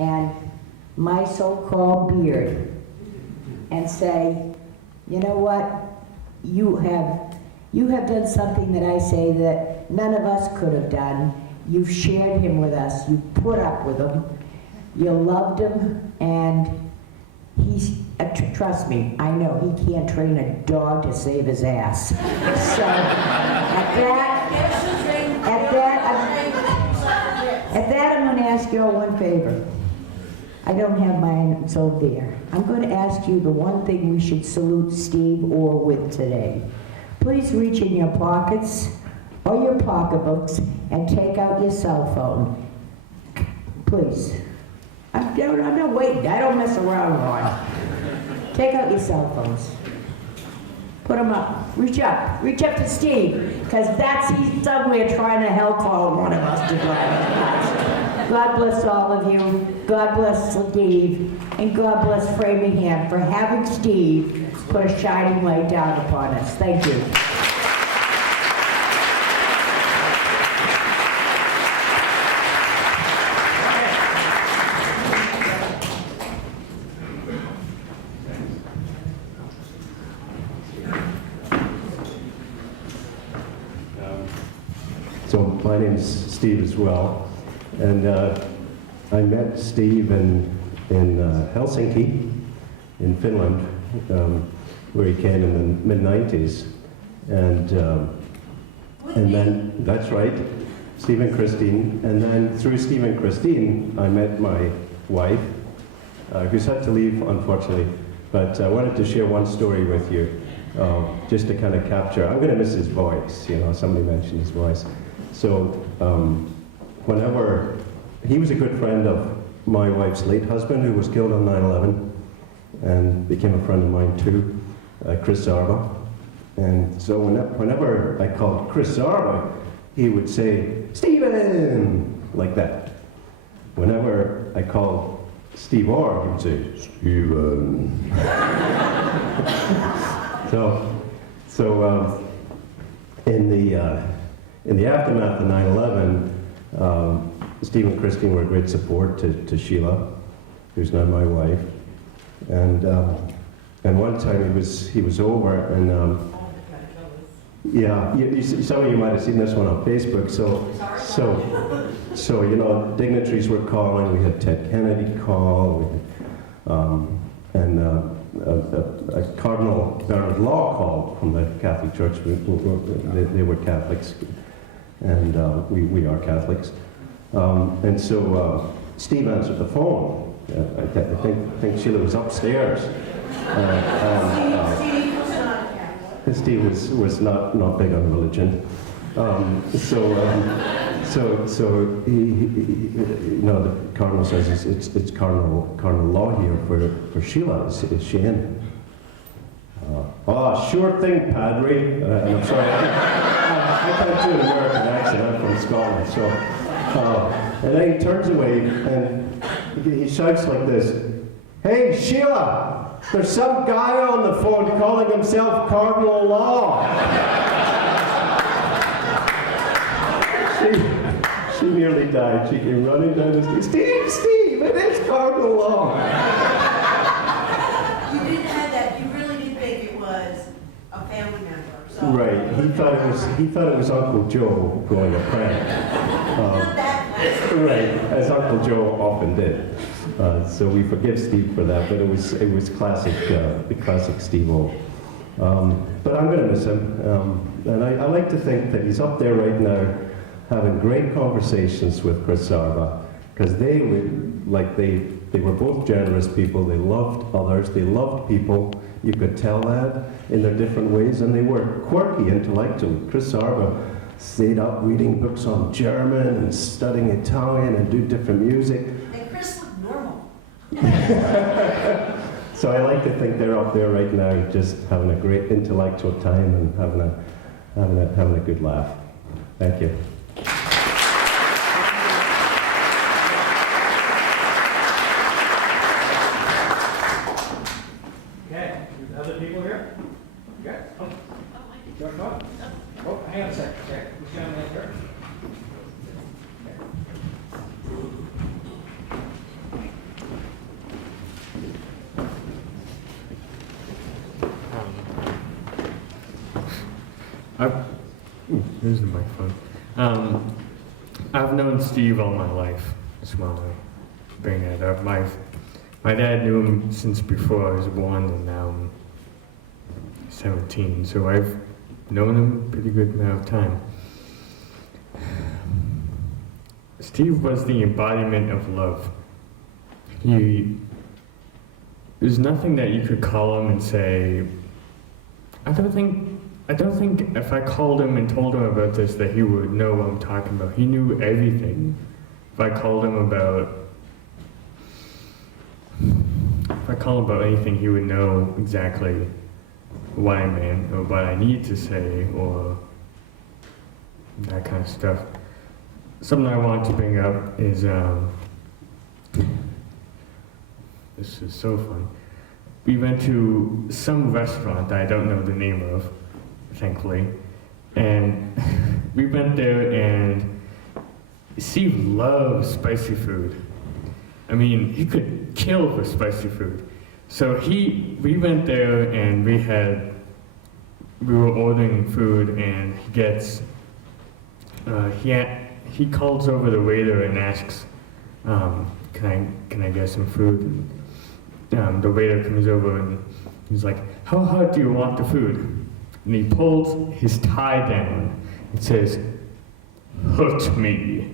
and my so-called beard and say, you know what, you have done something that I say that none of us could have done. You've shared him with us, you put up with him, you loved him, and he's, trust me, I know he can't train a dog to save his ass. So, at that, I'm going to ask you all one favor. I don't have mine, it's over there. I'm going to ask you the one thing we should salute Steve Orr with today. Please reach in your pockets or your pocketbooks and take out your cell phone. Please. I'm not waiting. I don't mess around, Ron. Take out your cell phones. Put them up. Reach up. Reach up to Steve, because he's somewhere trying to help call one of us to drive us. God bless all of you. God bless Steve. And God bless Framingham for having Steve put a shining light down upon us. Thank you. So my name's Steve as well, and I met Steve in Helsinki, in Finland, where he came in the mid-90s, and then that's right, Steve and Christine, and then through Steve and Christine, I met my wife, who's had to leave unfortunately, but I wanted to share one story with you, just to kind of capture. I'm going to miss his voice. You know, somebody mentioned his voice. So whenever, he was a good friend of my wife's late husband who was killed on 9/11 and became a friend of mine too, Chris Zarba. And so whenever I called Chris Zarba, he would say, "Stephen," like that. Whenever I called Steve Orr, he would say, "Stephen." So in the aftermath of 9/11, Steve and Christine were a great support to Sheila, who's now my wife. And one time he was over, and yeah, some of you might have seen this one on Facebook. So you know, dignitaries were calling. We had Ted Kennedy call, and a Cardinal Bernard Law called from the Catholic Church. They were Catholics, and we are Catholics. And so Steve answered the phone. I think Sheila was upstairs. Steve was not big on religion. So he, you know, the Cardinal says it's Cardinal Law here for Sheila. Is she in? Sure thing, Padre. And I'm sorry, I can't do an American accent. I'm from Scotland. So, and then he turns away and he shouts like this: "Hey, Sheila, there's some guy on the phone calling himself Cardinal Law." She nearly died. She came running down the street. Steve, it is Cardinal Law. You didn't have that. You really did think it was a family member. So. Right. He thought it was Uncle Joe pulling a prank. Not that much. Right, as Uncle Joe often did. So we forgive Steve for that, but it was classic, the classic Steve-O. But I'm going to miss him, and I like to think that he's up there right now, having great conversations with Chris Zarba, because they were both generous people. They loved others. They loved people. You could tell that in their different ways, and they were quirky intellectually. Chris Zarba stayed up reading books on German and studying Italian and do different music. And Chris looked normal. So I like to think they're up there right now, just having a great intellectual time and having a good laugh. Thank you. Okay, other people here? Okay. Oh, hang on a second. Okay, who's coming in here? Okay. Here's the microphone. I've known Steve all my life. Just want to bring that up. My dad knew him since before I was born, and now I'm 17, so I've known him a pretty good amount of time. Steve was the embodiment of love. There's nothing that you could call him and say, I don't think if I called him and told him about this that he would know what I'm talking about. He knew everything. If I called him about anything, he would know exactly what I meant or what I need to say or that kind of stuff. Something I want to bring up is, this is so fun. We went to some restaurant that I don't know the name of, thankfully, and we went there and Steve loves spicy food. I mean, he could kill for spicy food. So we went there and we were ordering food, and he calls over the waiter and asks, can I get some food? And the waiter comes over and he's like, how hot do you want the food? And he pulls his tie down and says, hurt me.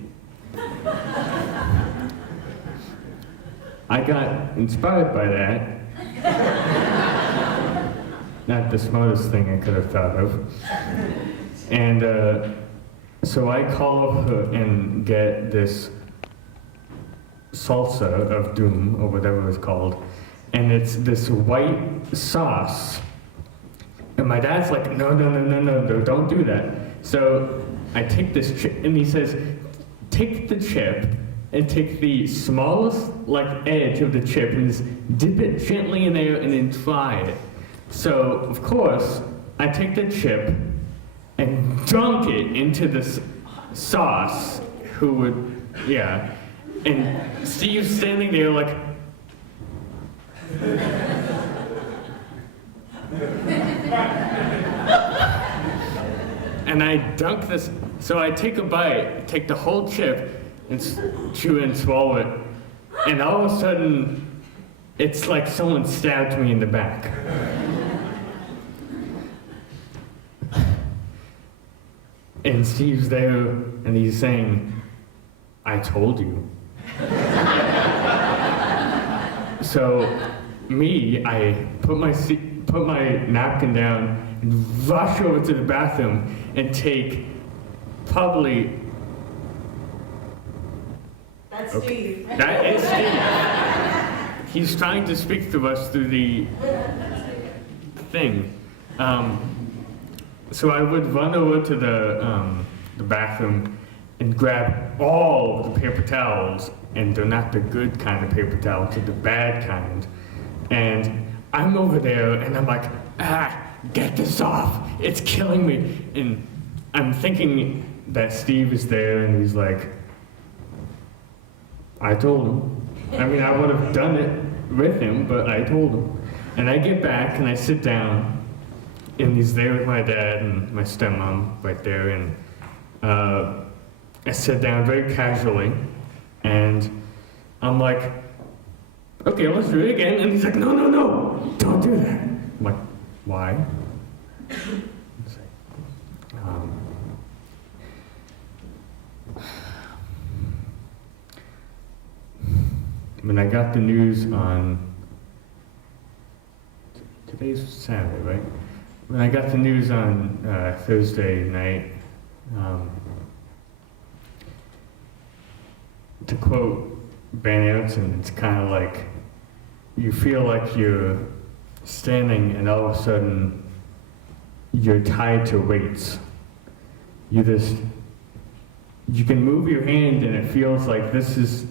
I got inspired by that. Not the smartest thing I could have thought of. And so I call over and get this salsa of doom, or whatever it's called, and it's this white sauce. And my dad's like, no, don't do that. So I take this chip, and he says, take the chip and take the smallest edge of the chip and just dip it gently in there and then try it. So of course I take the chip and dunk it into this sauce. And Steve's standing there like, and I dunk this, so I take a bite, take the whole chip, and chew and swallow it, and all of a sudden, it's like someone stabbed me in the back. And Steve's there, and he's saying, I told you. So, I put my napkin down and rush over to the bathroom and take probably... That's Steve. That is Steve. He's trying to speak to us through the thing. So I would run over to the bathroom and grab all of the paper towels, and they're not the good kind of paper towels, they're the bad kind. And I'm over there and I'm like, get this off, it's killing me. And I'm thinking that Steve is there and he's like, I told him. I mean, I would have done it with him, but I told him. And I get back and I sit down, and he's there with my dad and my stepmom right there, and I sit down very casually, and I'm like, okay, let's do it again. And he's like, no, don't do that. I'm like, why? It's like, when I got the news on, today's Saturday, right? When I got the news on Thursday night, to quote Van Aertsen, it's kind of like you feel like you're standing and all of a sudden you're tied to weights. You can move your hand and it feels like this is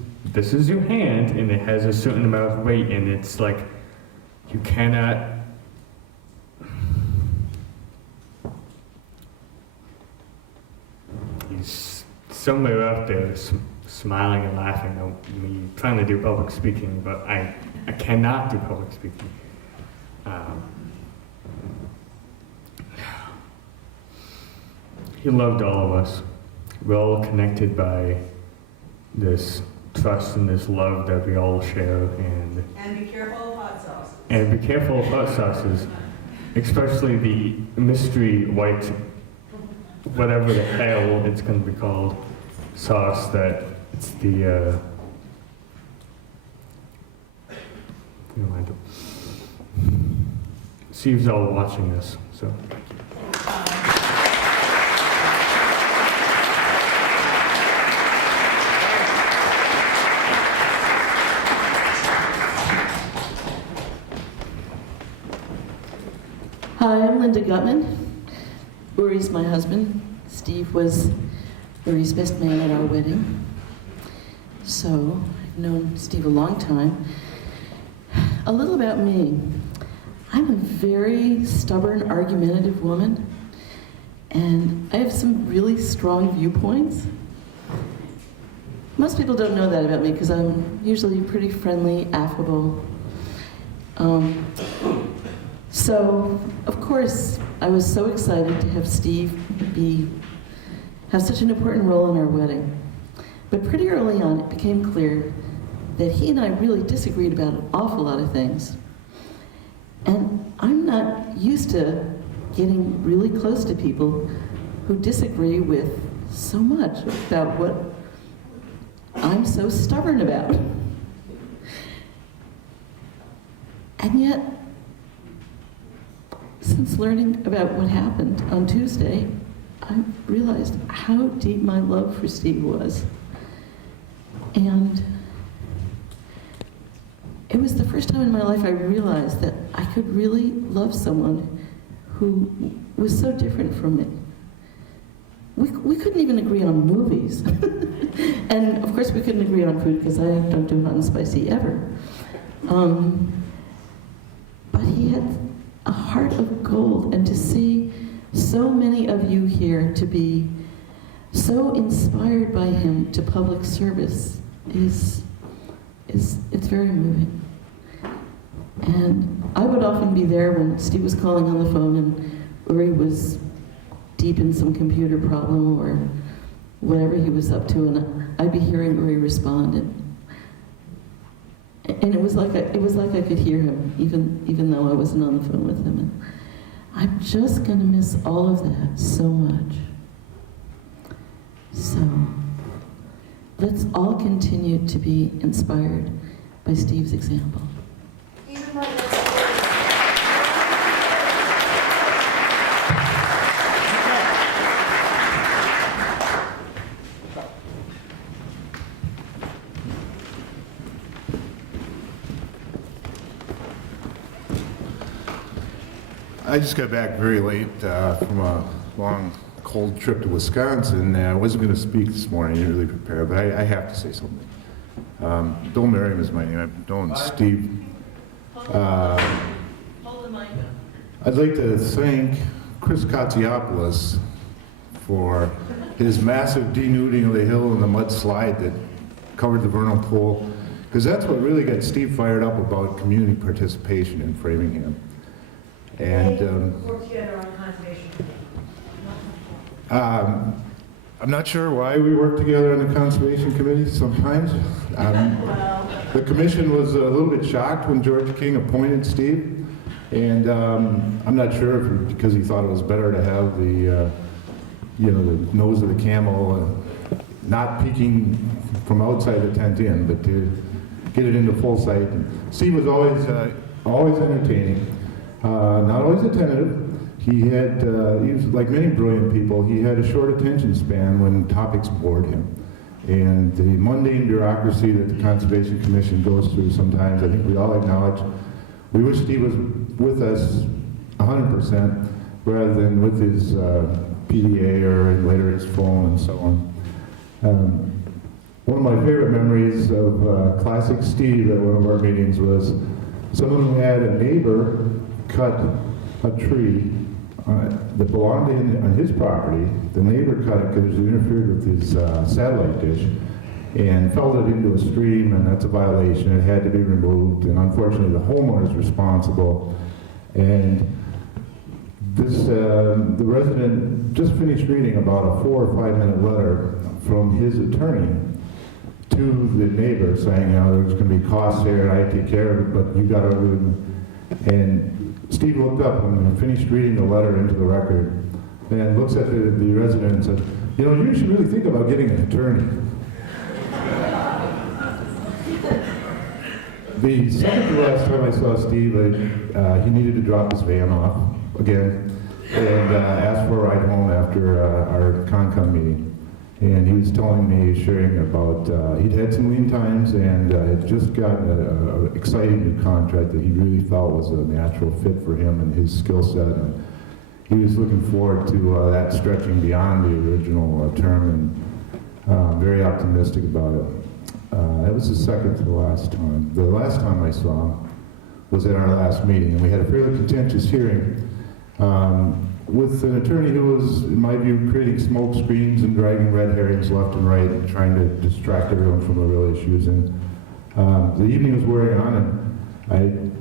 your hand and it has a certain amount of weight, and it's like you cannot. He's somewhere out there smiling and laughing at me trying to do public speaking, but I cannot do public speaking. he loved all of us. We're all connected by this trust and this love that we all share, And be careful of hot sauce. and be careful of hot sauces, especially the mystery white, whatever the hell it's going to be called, sauce that it's the, Steve's all watching this, so. Hi, I'm Linda Gutman. Uri's my husband. Steve was Uri's best man at our wedding. So, I've known Steve a long time. A little about me. I'm a very stubborn, argumentative woman, and I have some really strong viewpoints. Most people don't know that about me because I'm usually pretty friendly, affable. So, of course, I was so excited to have Steve have such an important role in our wedding. But pretty early on, it became clear that he and I really disagreed about an awful lot of things. And I'm not used to getting really close to people who disagree with so much about what I'm so stubborn about. And yet, since learning about what happened on Tuesday, I realized how deep my love for Steve was. And it was the first time in my life I realized that I could really love someone who was so different from me. We couldn't even agree on movies. And of course we couldn't agree on food because I don't do hot and spicy ever. But he had a heart of gold, and to see so many of you here to be so inspired by him to public service it's very moving. And I would often be there when Steve was calling on the phone and Uri was deep in some computer problem or whatever he was up to, and I'd be hearing Uri respond, and it was like I could hear him, even though I wasn't on the phone with him. And I'm just gonna miss all of that so much. So let's all continue to be inspired by Steve's example. Even though I just got back very late from a long, cold trip to Wisconsin. I wasn't going to speak this morning, I didn't really prepare, but I have to say something. Bill Merriam is my name. I've known Steve. Hold the mic up. I'd like to thank Chris Katsiopoulos for his massive denuding of the hill and the mudslide that covered the vernal pool, because that's what really got Steve fired up about community participation in Framingham. And work together on conservation. I'm not sure why we work together on the Conservation Committee sometimes. The commission was a little bit shocked when George King appointed Steve, and I'm not sure if because he thought it was better to have the, the nose of the camel not peeking from outside the tent in, but to get it into full sight. And Steve was always entertaining, not always attentive. He was like many brilliant people, he had a short attention span when topics bored him. And the mundane bureaucracy that the Conservation Commission goes through sometimes, I think we all acknowledge. We wish Steve was with us 100% rather than with his PDA or later his phone and so on. One of my favorite memories of classic Steve at one of our meetings was someone who had a neighbor cut a tree that belonged to him on his property. The neighbor cut it because it interfered with his satellite dish and felled it into a stream, and that's a violation. It had to be removed, and unfortunately the homeowner is responsible. And the resident just finished reading about a 4 or 5 minute letter from his attorney to the neighbor saying, there's going to be costs here, and I take care of it, but you got to do it. And Steve looked up when he finished reading the letter into the record and looks at the resident and said, you should really think about getting an attorney. The second to last time I saw Steve, he needed to drop his van off again and asked for a ride home after our Concom meeting. And he was telling me, sharing about, he'd had some lean times and had just gotten an exciting new contract that he really felt was a natural fit for him and his skill set. And he was looking forward to that stretching beyond the original term, and very optimistic about it. That was the second to the last time. The last time I saw him was at our last meeting, and we had a fairly contentious hearing with an attorney who was, in my view, creating smoke screens and dragging red herrings left and right and trying to distract everyone from the real issues. And the evening was wearing on, and